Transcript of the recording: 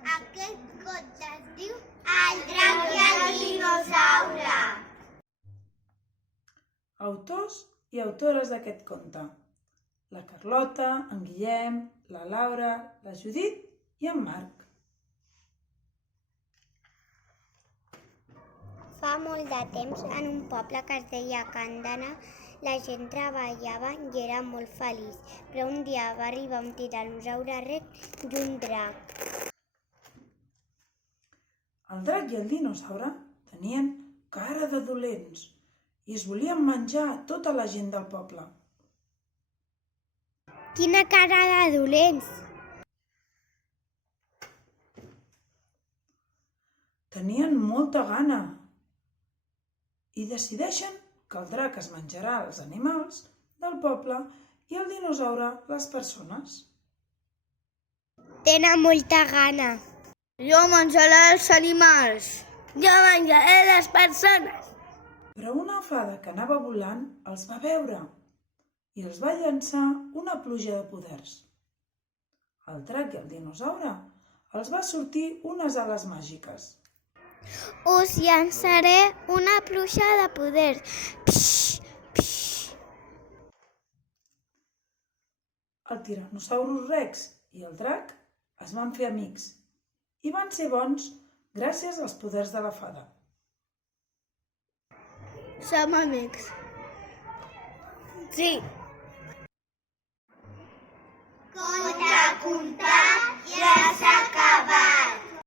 Aquest conte es diu El drac i el dinosaure. Autors i autores d'aquest conte: la Carlota, en Guillem, la Laura, la Judit i en Marc. Fa molt de temps, en un poble que es deia Càndana, la gent treballava i era molt feliç, però un dia va arribar un tiranosaure rex i un drac. El drac i el dinosaure tenien cara de dolents i es volien menjar tota la gent del poble. Quina cara de dolents! Tenien molta gana i decideixen que el drac es menjarà els animals del poble i el dinosaure les persones. Tenen molta gana. Jo menjaré els animals. Jo menjaré les persones. Però una fada que anava volant els va veure i els va llançar una pluja de poders. Al drac i al dinosaure els va sortir unes ales màgiques. Us llançaré una pluja de poders. Psh, psh. El tiranosaurus rex i el drac es van fer amics i van ser bons gràcies als poders de la fada. Som amics. Sí. Conte contat ja s'ha acabat.